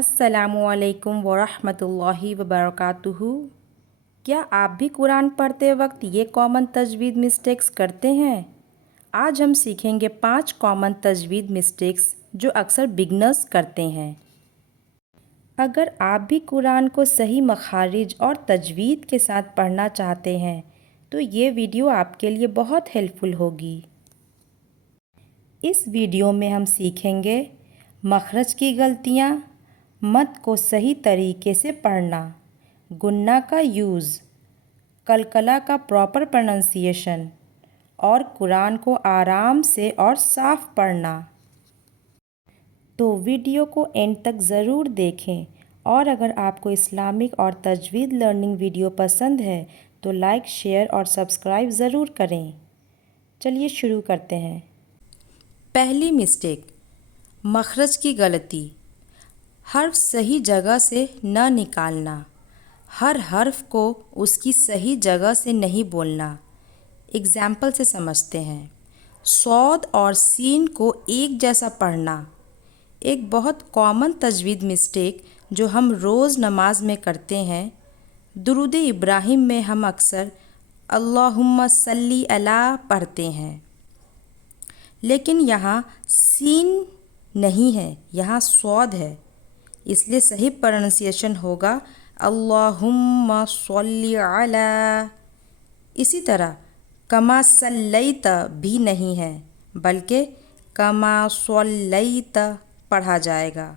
السلام علیکم ورحمۃ اللہ وبرکاتہ۔ کیا آپ بھی قرآن پڑھتے وقت یہ کامن تجوید مسٹیکس کرتے ہیں؟ آج ہم سیکھیں گے 5 کامن تجوید مسٹیکس جو اکثر بگنرز کرتے ہیں۔ اگر آپ بھی قرآن کو صحیح مخارج اور تجوید کے ساتھ پڑھنا چاہتے ہیں تو یہ ویڈیو آپ کے لیے بہت ہیلپ فل ہوگی۔ اس ویڈیو میں ہم سیکھیں گے مخرج کی غلطیاں، مد کو صحیح طریقے سے پڑھنا، گنہ کا یوز، قلقلہ کا پراپر پروننسیشن اور قرآن کو آرام سے اور صاف پڑھنا۔ تو ویڈیو کو اینڈ تک ضرور دیکھیں، اور اگر آپ کو اسلامک اور تجوید لرننگ ویڈیو پسند ہے تو لائک، شیئر اور سبسکرائب ضرور کریں۔ چلیے شروع کرتے ہیں۔ پہلی مسٹیک، مخرج کی غلطی، حرف صحیح جگہ سے نہ نکالنا، ہر حرف کو اس کی صحیح جگہ سے نہیں بولنا۔ اگزامپل سے سمجھتے ہیں۔ صاد اور سین کو ایک جیسا پڑھنا، ایک بہت کامن تجوید مسٹیک جو ہم روز نماز میں کرتے ہیں۔ درود ابراہیم میں ہم اکثر اللہم صلی علی پڑھتے ہیں، لیکن یہاں سین نہیں ہے، یہاں صاد ہے، اس لیے صحیح پروننسیشن ہوگا اللہم صلی علی۔ اسی طرح کما صلیت بھی نہیں ہے بلکہ کما صلیت پڑھا جائے گا۔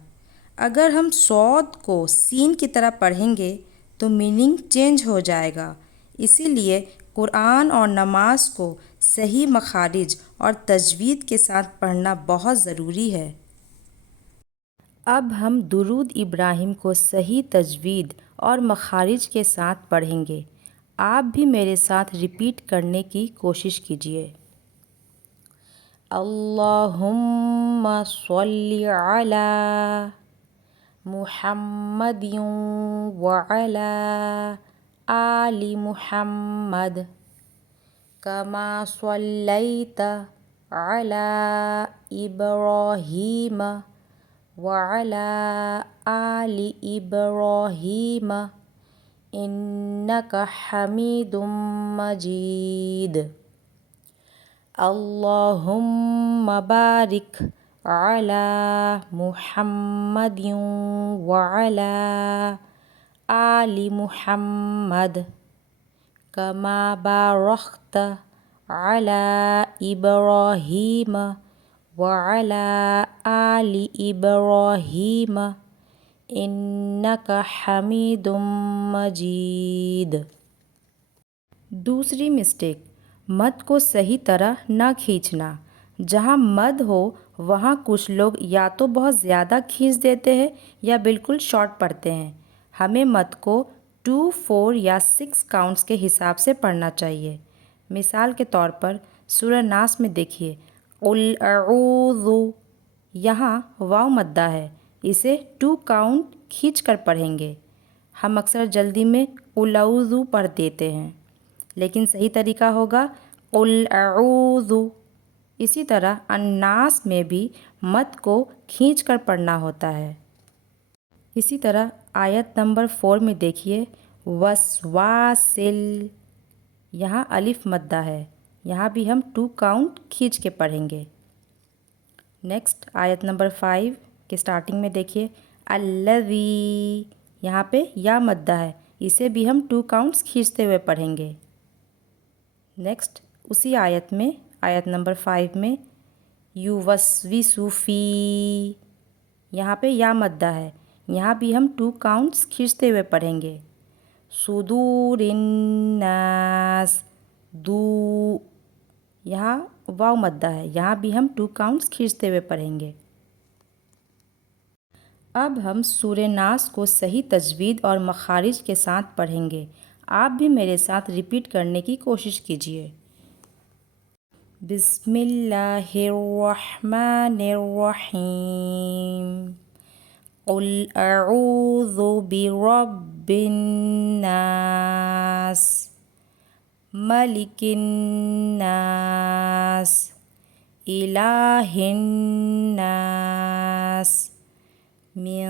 اگر ہم صاد کو سین کی طرح پڑھیں گے تو میننگ چینج ہو جائے گا، اسی لیے قرآن اور نماز کو صحیح مخارج اور تجوید کے ساتھ پڑھنا بہت ضروری ہے۔ اب ہم درود ابراہیم کو صحیح تجوید اور مخارج کے ساتھ پڑھیں گے۔ آپ بھی میرے ساتھ ریپیٹ کرنے کی کوشش کیجیے۔ اللہم صلی علی محمد وعلی آل محمد کما صلیت علی ابراہیم وعلی آل ابراہیم انک حمید مجید۔ اللہم بارک علی محمد وعلی آل محمد کما بارکت علی ابراہیم وعلی آل ابراہیم انک حمید مجید۔ دوسری مسٹیک، مد کو صحیح طرح نہ کھینچنا۔ جہاں مد ہو وہاں کچھ لوگ یا تو بہت زیادہ کھینچ دیتے ہیں یا بالکل شارٹ پڑھتے ہیں۔ ہمیں مد کو 2، 4 یا 6 کاؤنٹس کے حساب سے پڑھنا چاہیے۔ مثال کے طور پر سورہ ناس میں دیکھیے، قل اعوذ، یہاں واو مدہ ہے، اسے 2 کاؤنٹ کھینچ کر پڑھیں گے۔ ہم اکثر جلدی میں قل اعوذ پڑھ دیتے ہیں، لیکن صحیح طریقہ ہوگا قل اعوذ۔ اسی طرح الناس میں بھی مد کو کھینچ کر پڑھنا ہوتا ہے۔ اسی طرح آیت نمبر 4 میں دیکھیے، وسواسل، یہاں الف مدہ ہے، یہاں بھی ہم 2 کاؤنٹ کھینچ کے پڑھیں گے۔ نیکسٹ آیت نمبر 5 کے سٹارٹنگ میں دیکھیے، الذی، یہاں پہ یا مدہ ہے، اسے بھی ہم 2 کاؤنٹس کھینچتے ہوئے پڑھیں گے۔ نیکسٹ اسی آیت میں آیت نمبر 5 میں یوسوس فی، یہاں پہ یا مدہ ہے، یہاں بھی ہم 2 کاؤنٹس کھینچتے ہوئے پڑھیں گے۔ صدور الناس، دو، یہاں واو مدہ ہے، یہاں بھی ہم 2 کاؤنٹس کھینچتے ہوئے پڑھیں گے۔ اب ہم سورہ ناس کو صحیح تجوید اور مخارج کے ساتھ پڑھیں گے۔ آپ بھی میرے ساتھ ریپیٹ کرنے کی کوشش کیجیے۔ بسم اللہ الرحمن الرحیم، قل اعوذ برب الناس، ملک الناس، الہ الناس، من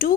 2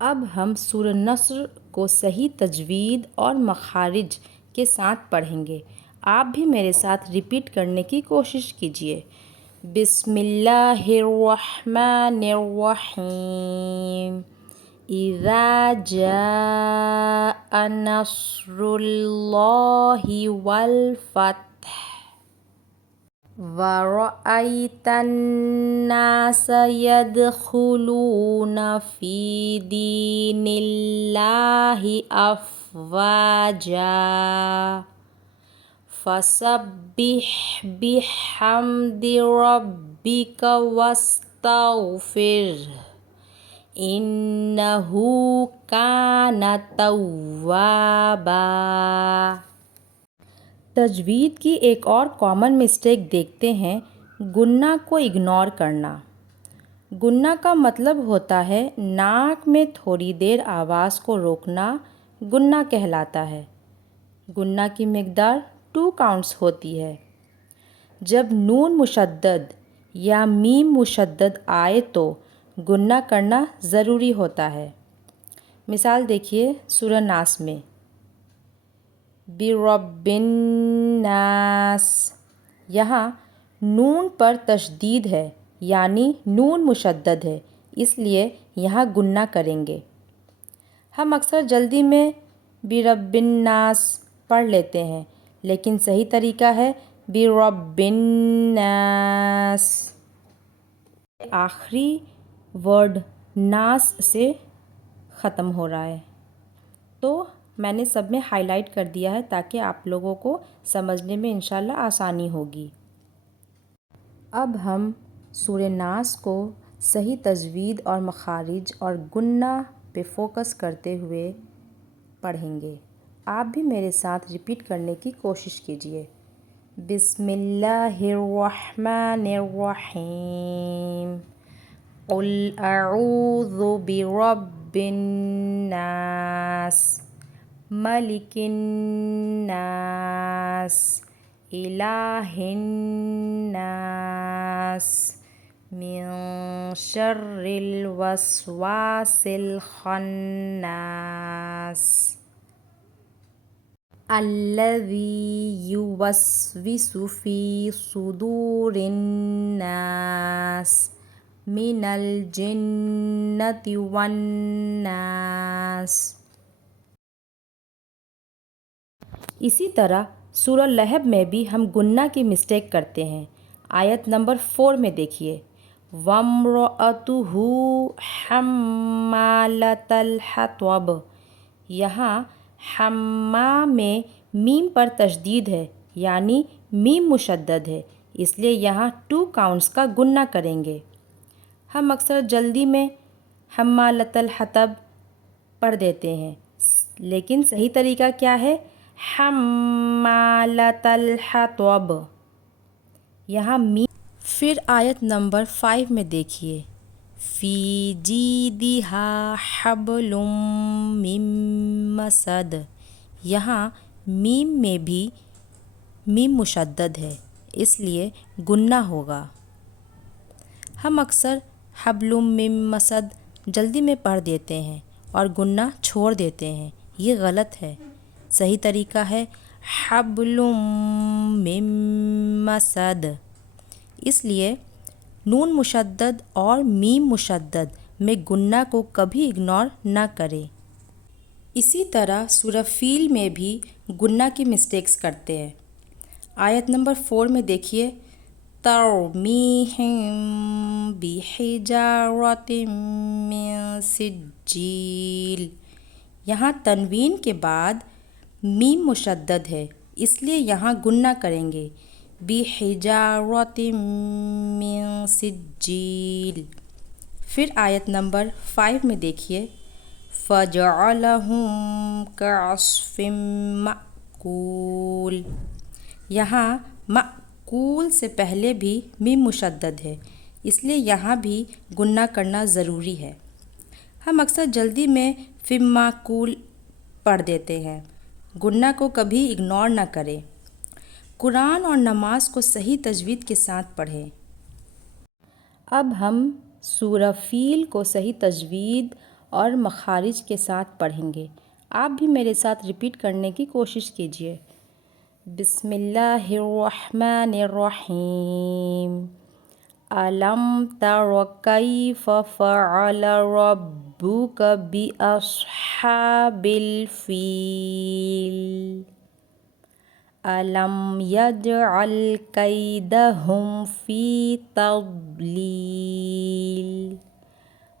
اب ہم سورہ نصر کو صحیح تجوید اور مخارج کے ساتھ پڑھیں گے۔ آپ بھی میرے ساتھ ریپیٹ کرنے کی کوشش کیجیے۔ بسم اللہ الرحمن الرحیم۔ اذا جاء نصر اللہ والفتح وَرَأَيْتَ النَّاسَ يَدْخُلُونَ فِي دِينِ اللَّهِ أَفْوَاجًا فَسَبِّحْ بِحَمْدِ رَبِّكَ وَاسْتَغْفِرْهُ إِنَّهُ كَانَ تَوَّابًا۔ تجوید کی ایک اور کامن مسٹیک دیکھتے ہیں، گنہ کو اگنور کرنا۔ گنہ کا مطلب ہوتا ہے ناک میں تھوڑی دیر آواز کو روکنا، گنہ کہلاتا ہے۔ گنہ کی مقدار 2 کاؤنٹس ہوتی ہے۔ جب نون مشدد یا میم مشدد آئے تو گنہ کرنا ضروری ہوتا ہے۔ مثال دیکھیے سورہ ناس میں برب الناس، یہاں نون پر تشدید ہے یعنی نون مشدد ہے، اس لیے یہاں گنہ کریں گے۔ ہم اکثر جلدی میں برب الناس پڑھ لیتے ہیں، لیکن صحیح طریقہ ہے برب الناس۔ آخری ورڈ ناس سے ختم ہو رہا ہے، تو میں نے سب میں ہائی لائٹ کر دیا ہے تاکہ آپ لوگوں کو سمجھنے میں انشاءاللہ آسانی ہوگی۔ اب ہم سورہ ناس کو صحیح تجوید اور مخارج اور گنہ پہ فوکس کرتے ہوئے پڑھیں گے۔ آپ بھی میرے ساتھ ریپیٹ کرنے کی کوشش کیجیے۔ بسم اللہ الرحمن الرحیم۔ قل اعوذ برب الناس ملک الناس الہ الناس من شر الوسواس الخناس الذی یوسوس فی صدور الناس من الجنۃ والناس۔ اسی طرح سورہ لہب میں بھی ہم گنہ کی مسٹیک کرتے ہیں۔ آیت نمبر 4 میں دیکھیے وَامْرَأَتُهُ حَمَّالَةَ الْحَطَبِ، یہاں حمّا میں میم پر تشدید ہے یعنی میم مشدد ہے، اس لیے یہاں 2 کاؤنٹس کا گنہ کریں گے۔ ہم اکثر جلدی میں حمّالۃ الحطب پڑھ دیتے ہیں، لیکن صحیح طریقہ کیا ہے حمّالۃ الحطب، یہاں میم۔ پھر آیت نمبر 5 میں دیکھیے فی جیدہا حبل من مسد، یہاں میم میں بھی میم مشدد ہے، اس لیے گنہ ہوگا۔ ہم اکثر حبل من مسد جلدی میں پڑھ دیتے ہیں اور گنہ چھوڑ دیتے ہیں، یہ غلط ہے۔ صحیح طریقہ ہے حبل من مسد، اس لیے نون مشدد اور میم مشدد میں گنہ کو کبھی اگنور نہ کریں۔ اسی طرح سورہ فیل میں بھی گنہ کی مسٹیکس کرتے ہیں۔ آیت نمبر 4 میں دیکھیے ترمیہم بحجارۃ من سجیل، یہاں تنوین کے بعد میم مشدد ہے، اس لیے یہاں گنہ کریں گے بحجارۃ من سجیل۔ پھر آیت نمبر 5 میں دیکھیے فَجَعَلَهُمْ كَعَصْفٍ مَأْکُولٍ، یہاں مأکول سے پہلے بھی میم مشدد ہے، اس لیے یہاں بھی گنہ کرنا ضروری ہے۔ ہم اکثر جلدی میں فِم مأکول پڑھ دیتے ہیں، گنہ کو کبھی اگنور نہ کریں۔ قرآن اور نماز کو صحیح تجوید کے ساتھ پڑھیں۔ اب ہم سورہ فیل کو صحیح تجوید اور مخارج کے ساتھ پڑھیں گے۔ آپ بھی میرے ساتھ ریپیٹ کرنے کی کوشش کیجیے۔ بسم اللہ الرحمن الرحیم۔ أَلَمْ تَرَ كَيْفَ فَعَلَ رَبُّكَ بِأَصْحَابِ الْفِيلِ أَلَمْ يَجْعَلْ كَيْدَهُمْ فِي تَضْلِيلٍ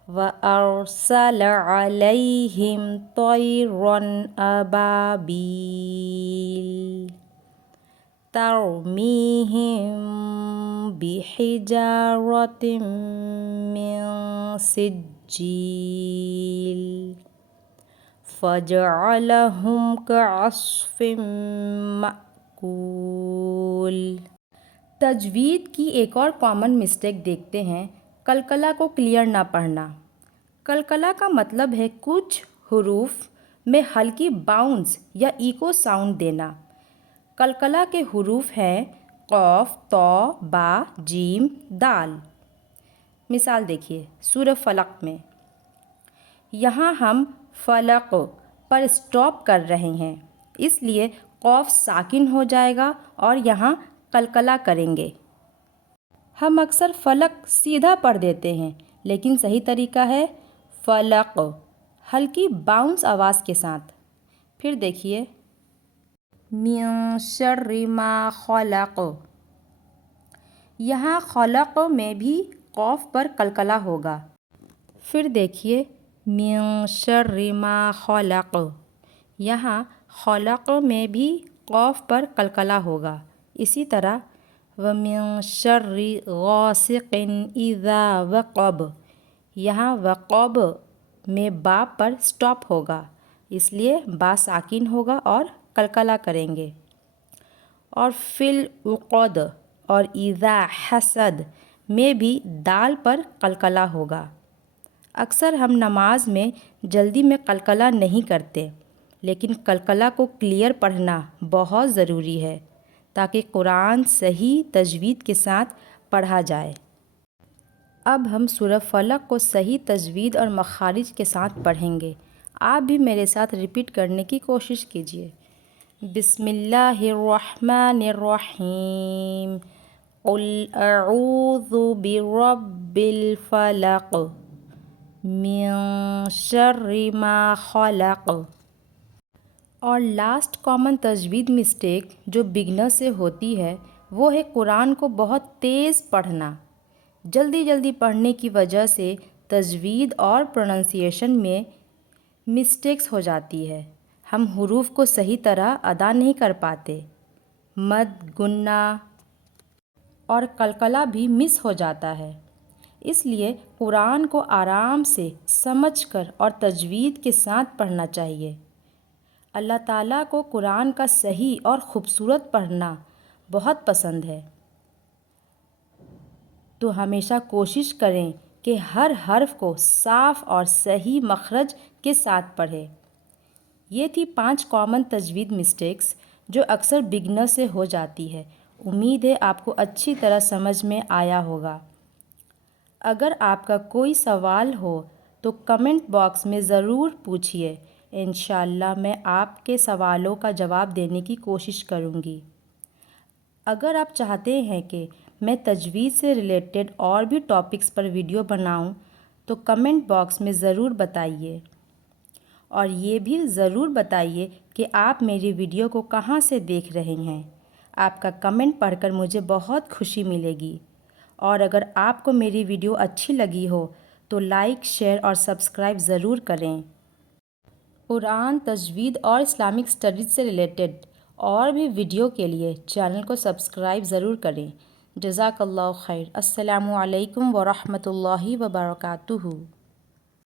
وَأَرْسَلَ عَلَيْهِمْ طَيْرًا أَبَابِيلَ تَرْمِيهِمْ بِحِجَارَةٍ مِّن سِجِّيلٍ فَجَعَلَهُمْ كَعَصْفٍ مَّأْكُولٍ۔ تجوید کی ایک اور کامن مسٹیک دیکھتے ہیں، قلقلہ کو کلیئر نہ پڑھنا۔ قلقلہ کا مطلب ہے کچھ حروف میں ہلکی باؤنس یا ایکو ساؤنڈ دینا۔ قلقلہ کے حروف ہیں قاف، طا، با، جیم، دال۔ مثال دیکھیے سورہ فلق میں، یہاں ہم فلق پر اسٹاپ کر رہے ہیں، اس لیے قاف ساکن ہو جائے گا اور یہاں قلقلہ کریں گے۔ ہم اکثر فلق سیدھا پڑھ دیتے ہیں، لیکن صحیح طریقہ ہے فلق ہلکی باؤنس آواز کے ساتھ۔ پھر دیکھیے من شر ما خلق، یہاں خلق میں بھی قاف پر قلقلہ ہوگا۔ پھر دیکھیے من شر ما خلق، یہاں خلق میں بھی قاف پر قلقلہ ہوگا۔ اسی طرح ومن شر غاسق اذا وقب، یہاں وقب میں با پر سٹاپ ہوگا، اس لیے با ساکن ہوگا اور قلقلہ کریں گے۔ اور فی العقد اور اذا حسد میں بھی دال پر قلقلہ ہوگا۔ اکثر ہم نماز میں جلدی میں قلقلہ نہیں کرتے، لیکن قلقلہ کو کلیئر پڑھنا بہت ضروری ہے تاکہ قرآن صحیح تجوید کے ساتھ پڑھا جائے۔ اب ہم سورہ فلق کو صحیح تجوید اور مخارج کے ساتھ پڑھیں گے۔ آپ بھی میرے ساتھ ریپیٹ کرنے کی کوشش کیجیے۔ بسم اللہ الرحمن الرحیم۔ قل اعوذ برب الفلق من شر ما خلق۔ اور لاسٹ کامن تجوید مسٹیک جو بگنر سے ہوتی ہے وہ ہے قرآن کو بہت تیز پڑھنا۔ جلدی جلدی پڑھنے کی وجہ سے تجوید اور پروننسیشن میں مسٹیکس ہو جاتی ہے، ہم حروف کو صحیح طرح ادا نہیں کر پاتے، مد، گنہ اور قلقلہ بھی مس ہو جاتا ہے۔ اس لیے قرآن کو آرام سے سمجھ کر اور تجوید کے ساتھ پڑھنا چاہیے۔ اللہ تعالیٰ کو قرآن کا صحیح اور خوبصورت پڑھنا بہت پسند ہے، تو ہمیشہ کوشش کریں کہ ہر حرف کو صاف اور صحیح مخرج کے ساتھ پڑھیں۔ یہ تھی 5 کامن تجوید مسٹیکس جو اکثر بگنر سے ہو جاتی ہے۔ امید ہے آپ کو اچھی طرح سمجھ میں آیا ہوگا۔ اگر آپ کا کوئی سوال ہو تو کمنٹ باکس میں ضرور پوچھیے، انشاءاللہ میں آپ کے سوالوں کا جواب دینے کی کوشش کروں گی۔ اگر آپ چاہتے ہیں کہ میں تجوید سے ریلیٹڈ اور بھی ٹاپکس پر ویڈیو بناؤں تو کمنٹ باکس میں ضرور بتائیے، اور یہ بھی ضرور بتائیے کہ آپ میری ویڈیو کو کہاں سے دیکھ رہے ہیں۔ آپ کا کمنٹ پڑھ کر مجھے بہت خوشی ملے گی۔ اور اگر آپ کو میری ویڈیو اچھی لگی ہو تو لائک، شیئر اور سبسکرائب ضرور کریں۔ قرآن، تجوید اور اسلامک اسٹڈیز سے ریلیٹڈ اور بھی ویڈیو کے لیے چینل کو سبسکرائب ضرور کریں۔ جزاک اللہ خیر۔ السلام علیکم ورحمۃ اللہ وبرکاتہ۔